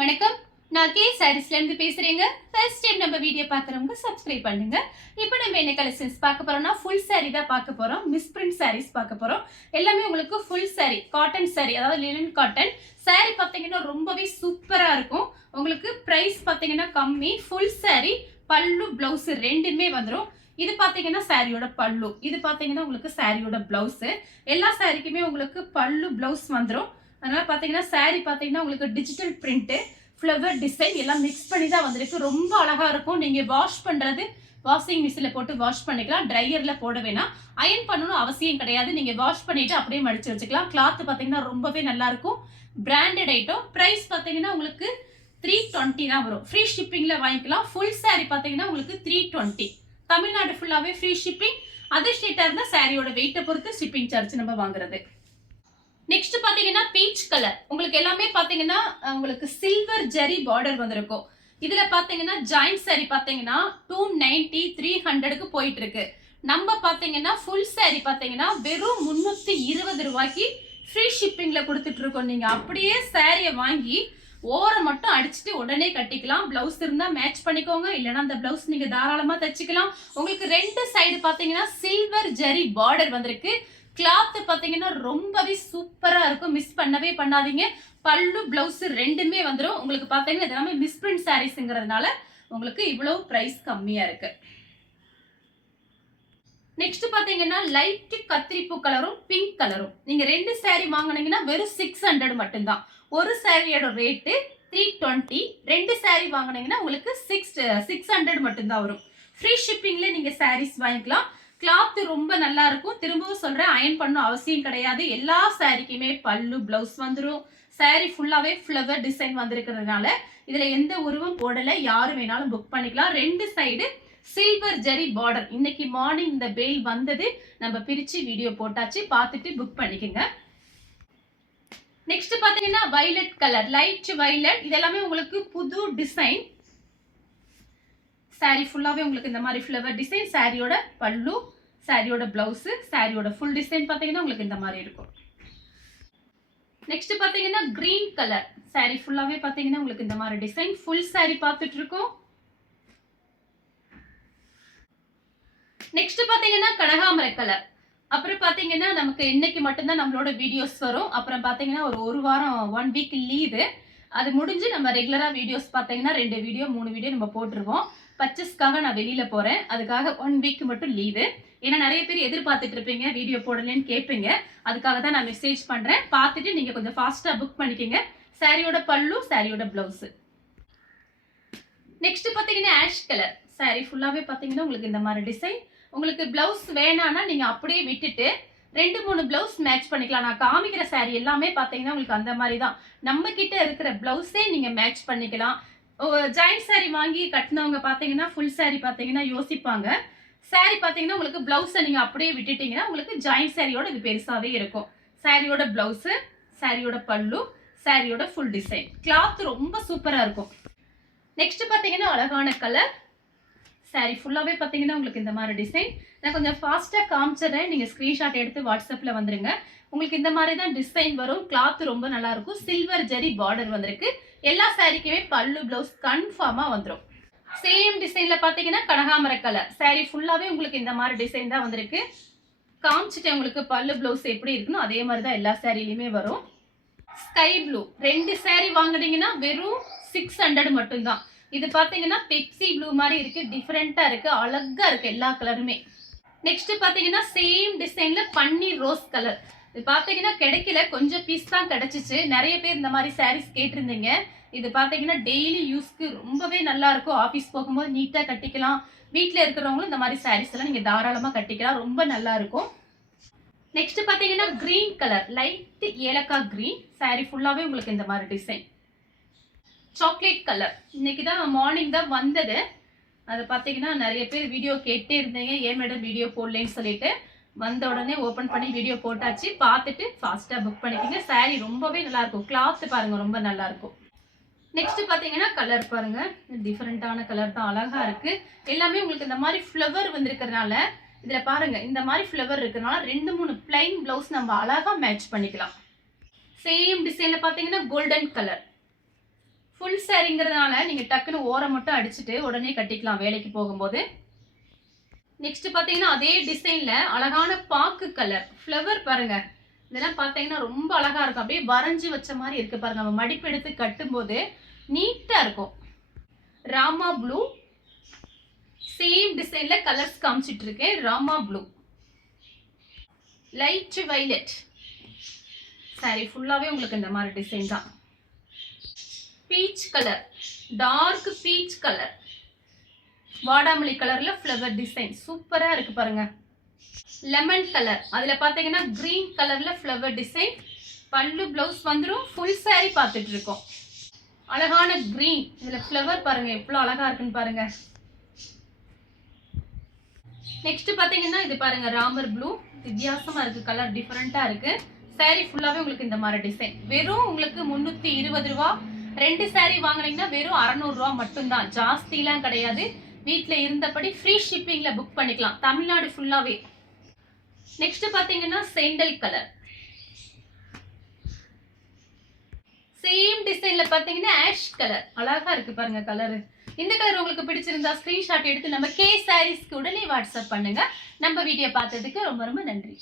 வணக்கம். நான் கே சாரீஸ்ல இருந்து பேசுறேங்க. ஃபர்ஸ்ட் டைம் நம்ம வீடியோ பார்க்குறவங்க சப்ஸ்கிரைப் பண்ணுங்க. இப்போ நம்ம என்ன கலெக்ஷன்ஸ் பார்க்க போறோம்னா ஃபுல் saree தான் பார்க்க போறோம். மிஸ்பிரிண்ட் sarees பார்க்க போறோம். எல்லாமே உங்களுக்கு ஃபுல் saree, காட்டன் saree, அதாவது லினன் காட்டன் saree பார்த்தீங்கன்னா ரொம்பவே சூப்பரா இருக்கும். உங்களுக்கு பிரைஸ் பார்த்தீங்கன்னா கம்மி. ஃபுல் saree, பல்லு, பிளவுஸ் ரெண்டுமே வந்துரும். இது பார்த்தீங்கன்னா சாரியோட பல்லு, இது பார்த்தீங்கன்னா உங்களுக்கு சாரியோட பிளவுஸ். எல்லா சாரிக்குமே உங்களுக்கு பல்லு, பிளவுஸ் வந்துரும். அதனால பார்த்தீங்கன்னா saree பார்த்தீங்கன்னா உங்களுக்கு டிஜிட்டல் பிரிண்ட், ஃப்ளவர் டிசைன் எல்லாம் மிக்ஸ் பண்ணி தான் வந்திருக்கு. ரொம்ப அழகா இருக்கும். நீங்க வாஷ் பண்றது வாஷிங் மிஷின்ல போட்டு வாஷ் பண்ணிக்கலாம். ட்ரையர்ல போட வேணாம். அயன் பண்ணணும் அவசியம் கிடையாது. நீங்க வாஷ் பண்ணிட்டு அப்படியே மடிச்சு வச்சுக்கலாம். கிளாத் பார்த்தீங்கன்னா ரொம்பவே நல்லா இருக்கும். Branded item. பிரைஸ் பார்த்தீங்கன்னா உங்களுக்கு 320 தான் வரும். ஃப்ரீ ஷிப்பிங்ல வாங்கிக்கலாம். ஃபுல் saree பார்த்தீங்கன்னா உங்களுக்கு 320. தமிழ்நாடு ஃபுல்லாவே ஃப்ரீ ஷிப்பிங். அதர் ஸ்டேட்டா இருந்தா சாரியோட வெயிட்டை பொறுத்து ஷிப்பிங் சார்ஜ் நம்ம வாங்குறது. நெக்ஸ்ட் பாத்தீங்கன்னா பீச் கலர். உங்களுக்கு எல்லாமே பாத்தீங்கன்னா உங்களுக்கு சில்வர் ஜெரி பார்டர் வந்திருக்கும். இதுல பாத்தீங்கன்னா ஜாயிண்ட் saree பாத்தீங்கன்னா 290 300க்கு போயிட்டு இருக்கு. நம்ம பாத்தீங்கன்னா ஃபுல் saree பாத்தீங்கன்னா வெறும் 320 ரூபாய்க்கு ஃப்ரீ ஷிப்பிங்ல கொடுத்துட்டு இருக்கோம். நீங்க அப்படியே சாரியை வாங்கி ஓரம் மட்டும் அடிச்சுட்டு உடனே கட்டிக்கலாம். பிளவுஸ் இருந்தா மேட்ச் பண்ணிக்கோங்க, இல்லைன்னா அந்த பிளவுஸ் நீங்க தாராளமா தச்சுக்கலாம். உங்களுக்கு ரெண்டு சைடு பாத்தீங்கன்னா சில்வர் ஜெரி பார்டர் வந்திருக்கு. கிளாத் பாத்தீங்கன்னா ரொம்பவே சூப்பரா இருக்கும். மிஸ் பண்ணவே பண்ணாதீங்க. பல்லு, பிளவுஸ் ரெண்டுமே வந்துடும். உங்களுக்கு பாத்தீங்கன்னா இதெல்லாமே மிஸ்பிரிண்ட் சாரீஸ்ங்கிறதுனால உங்களுக்கு இவ்வளவு பிரைஸ் கம்மியா இருக்கு. நெக்ஸ்ட் பாத்தீங்கன்னா லைட் கத்திரிப்பூ கலரும் பிங்க் கலரும். நீங்க ரெண்டு saree வாங்கினீங்கன்னா வெறும் 600 மட்டும்தான். ஒரு சாரியோட ரேட்டு 320. ரெண்டு saree வாங்கினீங்கன்னா உங்களுக்கு 600 மட்டும்தான் வரும். ஃப்ரீ ஷிப்பிங்ல நீங்க sarees வாங்கிக்கலாம். கிளாத் ரொம்ப நல்லா இருக்கும். திரும்பவும் சொல்றேன், அயன் பண்ணணும் அவசியம் கிடையாது. எல்லா சாரிக்குமே பல்லு, பிளவுஸ் வந்துடும். saree ஃபுல்லாவே ஃப்ளவர் டிசைன் வந்திருக்கிறதுனால இதுல எந்த உருவம் போடல. யாரு வேணாலும் புக் பண்ணிக்கலாம். ரெண்டு சைடு சில்வர் ஜெரி பார்டர். இன்னைக்கு மார்னிங் இந்த பெயில் வந்தது, நம்ம பிரிச்சு வீடியோ போட்டாச்சு. பார்த்துட்டு புக் பண்ணிக்கோங்க. நெக்ஸ்ட் பாத்தீங்கன்னா வயலட் கலர், லைட் வயலட். இதெல்லாமே உங்களுக்கு புது டிசைன். saree ஃபுல்லாவே உங்களுக்கு இந்த மாதிரி ஃப்ளவர் டிசைன். சாரியோட பல்லு, சாரியோட பிளவுஸ், சாரியோட ஃபுல் டிசைன் பாத்தீங்கன்னா உங்களுக்கு இந்த மாதிரி இருக்கும். நெக்ஸ்ட் பாத்தீங்கன்னா கிரீன் கலர். saree ஃபுல்லாவே பாத்தீங்கன்னா உங்களுக்கு இந்த மாதிரி டிசைன். ஃபுல் saree பார்த்துட்டு இருக்கோம். நெக்ஸ்ட் பாத்தீங்கன்னா கனகாமர கலர். அப்புறம் பாத்தீங்கன்னா நமக்கு இன்னைக்கு மட்டும்தான் நம்மளோட வீடியோஸ் வரும். அப்புறம் பாத்தீங்கன்னா ஒரு வாரம் 1 வீக் லீவு. அது முடிஞ்சு நம்ம ரெகுலரா வீடியோஸ் பாத்தீங்கன்னா 2 வீடியோ 3 வீடியோ நம்ம போட்டுருவோம். பர்ச்சேஸ்க்காக நான் வெளியில போறேன். அதுக்காக 1 வீக் மட்டும் லீவு. ஏன்னா நிறைய பேர் எதிர்பார்த்துட்டு இருப்பீங்க, வீடியோ போடலன்னு கேட்பீங்க. அதுக்காக தான் நான் மெசேஜ் பண்றேன். பார்த்துட்டு நீங்க கொஞ்சம் ஃபாஸ்டா புக் பண்ணிக்கோங்க. சாரியோட பல்லு, சாரியோட பிளவுஸ். நெக்ஸ்ட் பாத்தீங்கன்னா ஆஷ் கலர். saree ஃபுல்லாவே பாத்தீங்கன்னா உங்களுக்கு இந்த மாதிரி டிசைன். உங்களுக்கு பிளவுஸ் வேணான்னா நீங்க அப்படியே விட்டுட்டு 2-3 பிளவுஸ் மேட்ச் பண்ணிக்கலாம். நான் காமிக்கிற saree எல்லாமே பாத்தீங்கன்னா உங்களுக்கு அந்த மாதிரி தான். நம்ம கிட்ட இருக்கிற பிளவுஸே நீங்க மேட்ச் பண்ணிக்கலாம். ஜாயிண்ட் saree வாங்கி கட்டினவங்க பாத்தீங்கன்னா ஃபுல் saree பாத்தீங்கன்னா யோசிப்பாங்க. saree பாத்தீங்கன்னா உங்களுக்கு பிளவுஸை நீங்க அப்படியே விட்டுட்டீங்கன்னா உங்களுக்கு ஜாயிண்ட் சாரியோட இது பெருசாவே இருக்கும். சாரியோட பிளவுஸ், சாரியோட பல்லு, சாரியோட ஃபுல் டிசைன். கிளாத் ரொம்ப சூப்பரா இருக்கும். நெக்ஸ்ட் பாத்தீங்கன்னா அழகான கலர். saree ஃபுல்லாவே பாத்தீங்கன்னா உங்களுக்கு இந்த மாதிரி டிசைன். நான் கொஞ்சம் ஃபாஸ்டா காமிச்சிடுறேன். நீங்க ஸ்கிரீன்ஷாட் எடுத்து வாட்ஸ்அப்ல வந்துருங்க. உங்களுக்கு இந்த மாதிரி தான் டிசைன் வரும். கிளாத் ரொம்ப நல்லா இருக்கும். சில்வர் ஜெரி பார்டர் வந்திருக்கு. எல்லா சாரிக்குமே பல்லு, பிளவுஸ் கன்ஃபார்மா வந்துடும். சேம் டிசைன்ல பாத்தீங்கன்னா கனகாமர கலர். saree ஃபுல்லாவே உங்களுக்கு இந்த மாதிரி டிசைன் தான் வந்திருக்கு. காமிச்சிட்டேன் உங்களுக்கு பல்லு, பிளவுஸ் எப்படி இருக்குன்னு. அதே மாதிரி தான் எல்லா சாரிலையுமே வரும். Sky blue. ரெண்டு saree வாங்குனீங்கன்னா வெறும் 600 மட்டும்தான். இது பாத்தீங்கன்னா பெப்சி ப்ளூ மாதிரி இருக்கு. டிஃபரெண்டா இருக்கு. அழகா இருக்கு எல்லா கலருமே. நெக்ஸ்ட் பாத்தீங்கன்னா சேம் டிசைன்ல பன்னீர் ரோஸ் கலர். இது பாத்தீங்கன்னா கிடைக்கல, கொஞ்சம் பீஸ் தான் கிடைச்சிச்சு. நிறைய பேர் இந்த மாதிரி sarees கேட்டிருந்தீங்க. இது பாத்தீங்கன்னா டெய்லி யூஸ்க்கு ரொம்பவே நல்லா இருக்கும். ஆபீஸ் போகும்போது நீட்டா கட்டிக்கலாம். வீட்டுல இருக்கிறவங்களும் இந்த மாதிரி sarees எல்லாம் நீங்க தாராளமா கட்டிக்கலாம். ரொம்ப நல்லா இருக்கும். நெக்ஸ்ட் பாத்தீங்கன்னா கிரீன் கலர், லைட் ஏலக்காய் கிரீன். saree ஃபுல்லாவே உங்களுக்கு இந்த மாதிரி டிசைன். Chocolate colour. இன்னைக்கு தான் மார்னிங் தான் வந்தது. அது பாத்தீங்கன்னா நிறைய பேர் வீடியோ கேட்டே இருந்தீங்க, ஏன் மேடம் வீடியோ போடலன்னு சொல்லிட்டு. வந்த உடனே ஓபன் பண்ணி வீடியோ போட்டாச்சு. பார்த்துட்டு ஃபாஸ்டா புக் பண்ணிக்கோங்க. saree ரொம்பவே நல்லா இருக்கும். கிளாத் பாருங்க ரொம்ப நல்லா இருக்கும். நெக்ஸ்ட் பாத்தீங்கன்னா கலர் பாருங்க, டிஃபரெண்டான கலர் தான், அழகா இருக்கு. எல்லாமே உங்களுக்கு இந்த மாதிரி ஃப்ளவர் வந்திருக்கிறதுனால இதுல பாருங்க இந்த மாதிரி ஃப்ளவர் இருக்கிறதுனால 2-3 பிளைன் பிளவுஸ் நம்ம அழகா மேட்ச் பண்ணிக்கலாம். சேம் டிசைன்ல பாத்தீங்கன்னா கோல்டன் கலர். ஃபுல் சாரிங்கிறதுனால நீங்க டக்குன்னு ஓரம் மட்டும் அடிச்சுட்டு உடனே கட்டிக்கலாம் வேலைக்கு போகும்போது. நெக்ஸ்ட் பாத்தீங்கன்னா அதே டிசைன்ல அழகான பாக்கு கலர் ஃப்ளவர் பாருங்க. இதெல்லாம் பாத்தீங்கன்னா ரொம்ப அழகா இருக்கும். அப்படியே வரைஞ்சு வச்ச மாதிரி இருக்கு பாருங்க. நம்ம மடிப்பு எடுத்து கட்டும்போது நீட்டா இருக்கும். ராமா ப்ளூ சேம் டிசைன்ல கலர்ஸ் காமிச்சிட்டு இருக்கேன். Rama blue, light violet. Sari ஃபுல்லாவே உங்களுக்கு இந்த மாதிரி டிசைன் தான். Peach colour, dark peach colour, வாடாமல்லி கலர்ல ஃப்ளவர் டிசைன் சூப்பரா இருக்கு பாருங்க. லெமன் கலர், அதுல பாத்தீங்கன்னா கிரீன் கலர்ல ஃப்ளவர் டிசைன். பல்லு பிளவுஸ் வந்துடும். ஃபுல் சாரி பார்த்துட்டு இருக்கோம். அழகான கிரீன், இதுல ஃப்ளவர் பாருங்க எவ்வளவு அழகா இருக்குன்னு பாருங்க. நெக்ஸ்ட் பாத்தீங்கன்னா இது பாருங்க ராமர் ப்ளூ. வித்தியாசமா இருக்கு, கலர் டிஃபரெண்டா இருக்கு. சாரி ஃபுல்லாவே உங்களுக்கு இந்த மாதிரி டிசைன். வெறும் உங்களுக்கு 320 ரூபா. 2 சாரி வாங்கினீங்கன்னா வெறும் 600 ரூபா மட்டும்தான், ஜாஸ்திலாம் கிடையாது. வீட்ல இருந்தபடி ஃப்ரீ ஷிப்பிங்ல புக் பண்ணிக்கலாம் தமிழ்நாடு ஃபுல்லாவே. நெக்ஸ்ட் பாத்தீங்கன்னா சேண்டல் கலர். சேம் டிசைன்ல பாத்தீங்கன்னா ஆஷ் கலர். அழகா இருக்கு பாருங்க கலர். இந்த கலர் உங்களுக்கு பிடிச்சிருந்தா ஸ்கிரீன்ஷாட் எடுத்து நம்ம கே சாரீஸ்க்கு உடனே வாட்ஸ்அப் பண்ணுங்க. நம்ம வீடியோ பார்த்ததுக்கு ரொம்ப ரொம்ப நன்றி.